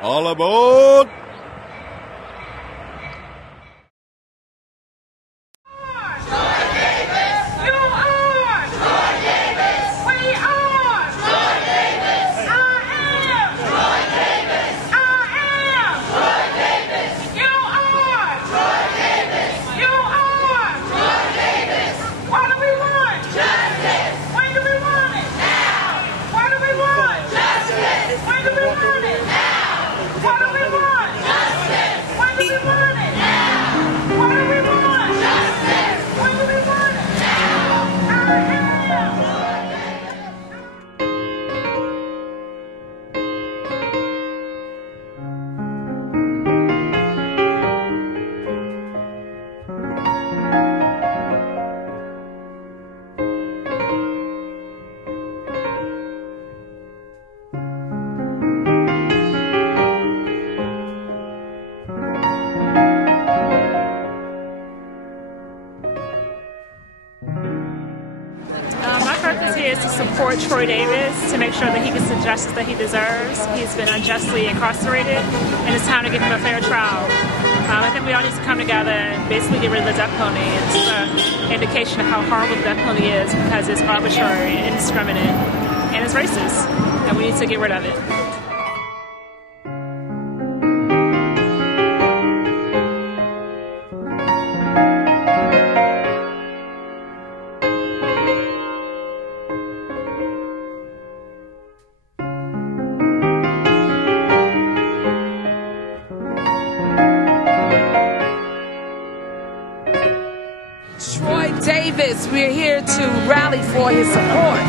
All aboard! Is to support Troy Davis, to make sure that he gets the justice that he deserves. He's been unjustly incarcerated, and it's time to give him a fair trial. I think we all need to come together and basically get rid of the death penalty. It's an indication of how horrible the death penalty is, because it's arbitrary, indiscriminate, and it's racist, and we need to get rid of it. Davis, we're here to rally for his support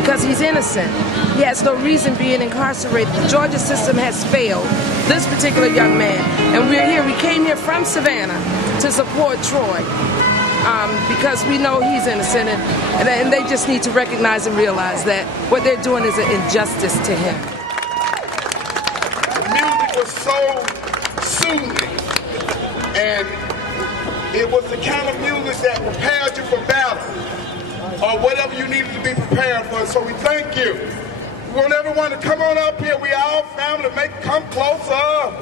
because he's innocent. He has no reason being incarcerated. The Georgia system has failed this particular young man, and we're here. We came here from Savannah to support Troy because we know he's innocent, and they just need to recognize and realize that what they're doing is an injustice to him. The music was so soothing, and it was the kind of music that prepared you for battle or whatever you needed to be prepared for. So we thank you. We want everyone to come on up here. We all family. Come closer.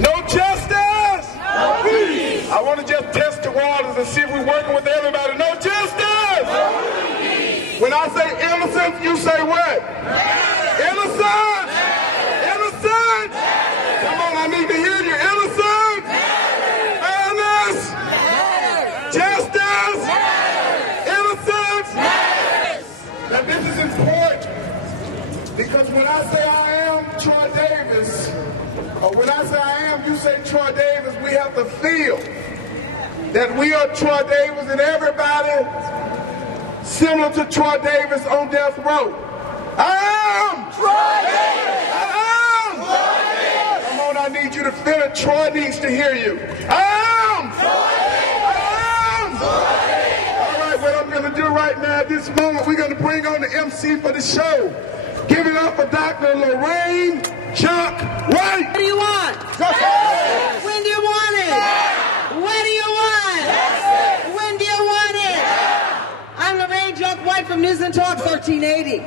No justice. No peace. I want to just test the waters and see if we're working with everybody. No justice. No peace. When I say innocent, you say what? Innocent. Innocent. Come on, I need to hear you. Innocent. Justice! Innocence! Now this is important, because when I say I am Troy Davis, or when I say I am, you say Troy Davis, we have to feel that we are Troy Davis, and everybody similar to Troy Davis on death row. I am Troy Davis! I am Troy Davis! Come on, I need you to feel it. Troy needs to hear you. I am Troy Davis! All right, what I'm going to do right now at this moment, we're going to bring on the MC for the show. Give it up for Dr. Lorraine Chuck White. What do you want? Justice. When do you want it? Now. What do you want? Justice. When do you want it? Now. I'm Lorraine Chuck White from News and Talk 1380.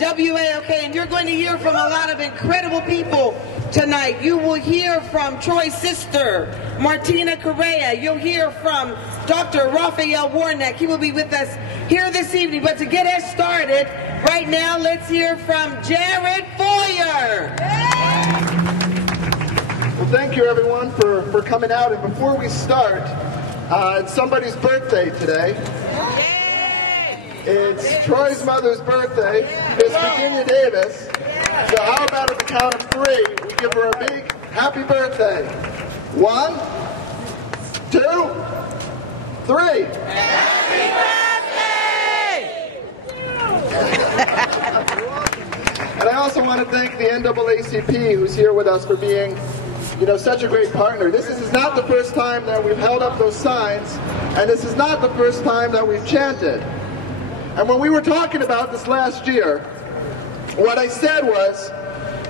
WALK, and you're going to hear from a lot of incredible people tonight. You will hear from Troy's sister, Martina Correa. You'll hear from Dr. Raphael Warnock. He will be with us here this evening. But to get us started, right now, let's hear from Jared Foyer. Well, thank you, everyone, for coming out. And before we start, it's somebody's birthday today. It's Troy's mother's birthday. It's Virginia Davis. So how about at the count of 3, we give her a big happy birthday. 1, 2, 3. Happy birthday! And I also want to thank the NAACP who's here with us for being, such a great partner. This is not the first time that we've held up those signs, and this is not the first time that we've chanted. And when we were talking about this last year, what I said was,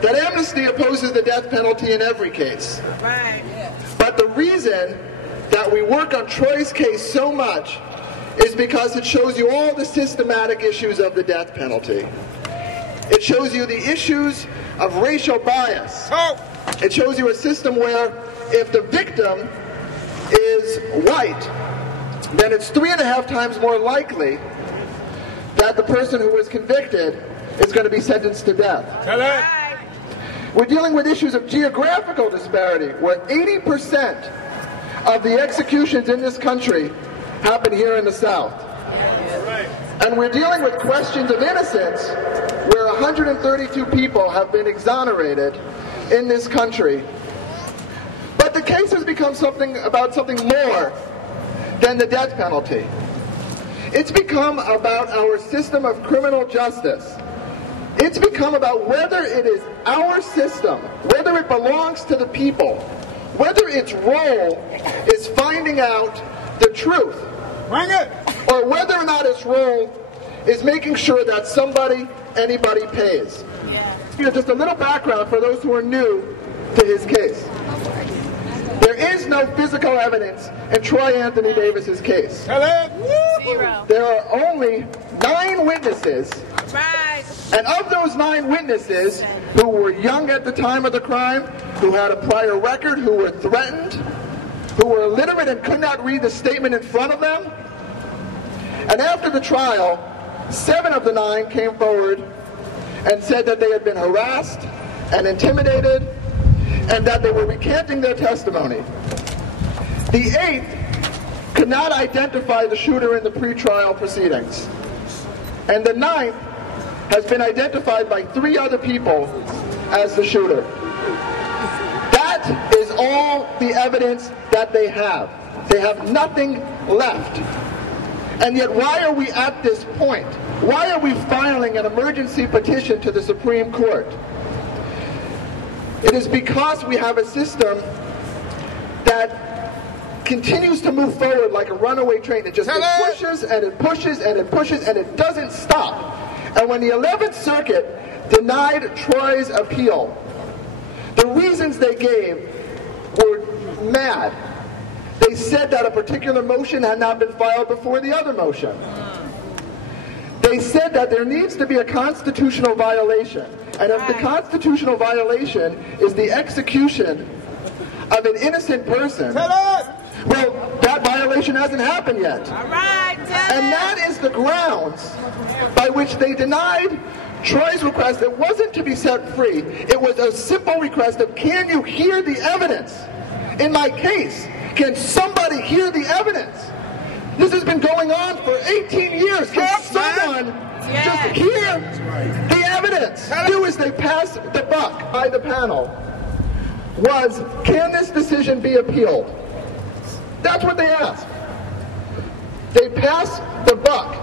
that amnesty opposes the death penalty in every case. Right. But the reason that we work on Troy's case so much is because it shows you all the systematic issues of the death penalty. It shows you the issues of racial bias. It shows you a system where if the victim is white, then it's 3.5 times more likely that the person who was convicted is going to be sentenced to death. We're dealing with issues of geographical disparity, where 80% of the executions in this country happen here in the South. And we're dealing with questions of innocence, where 132 people have been exonerated in this country. But the case has become something more than the death penalty. It's become about our system of criminal justice. It's become about whether it is our system, whether it belongs to the people, whether its role is finding out the truth, or whether or not its role is making sure that anybody pays. Just a little background for those who are new to his case. There is no physical evidence in Troy Anthony Davis's case. Zero. There are only 9 witnesses, and of those 9 witnesses who were young at the time of the crime, who had a prior record, who were threatened, who were illiterate and could not read the statement in front of them, and after the trial, 7 of the 9 came forward and said that they had been harassed and intimidated and that they were recanting their testimony. The 8th could not identify the shooter in the pretrial proceedings. And the 9th has been identified by 3 other people as the shooter. That is all the evidence that they have. They have nothing left. And yet, why are we at this point? Why are we filing an emergency petition to the Supreme Court? It is because we have a system that continues to move forward like a runaway train. It just pushes and it pushes and it pushes and it doesn't stop. And when the 11th Circuit denied Troy's appeal, the reasons they gave were mad. They said that a particular motion had not been filed before the other motion. They said that there needs to be a constitutional violation. And if the constitutional violation is the execution of an innocent person, well, that violation hasn't happened yet. And that is the grounds by which they denied Troy's request. It wasn't to be set free. It was a simple request of, can you hear the evidence in my case? Can somebody hear the evidence? This has been going on for 18 years. Can someone just hear the evidence? What they do is they pass the buck by the panel was, can this decision be appealed? That's what they asked. They pass the buck,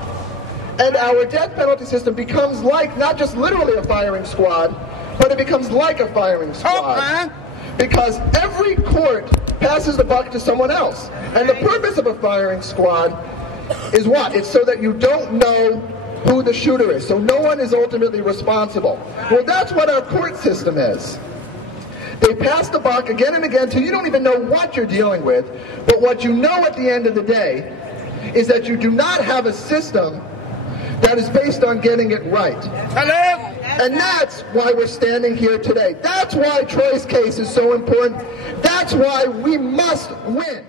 and our death penalty system becomes like not just literally a firing squad, but it becomes like a firing squad. Because every court passes the buck to someone else. And the purpose of a firing squad is what? It's so that you don't know who the shooter is. So no one is ultimately responsible. Well, that's what our court system is. They pass the buck again and again till you don't even know what you're dealing with. But what you know at the end of the day is that you do not have a system that is based on getting it right. And that's why we're standing here today. That's why Troy's case is so important. That's why we must win.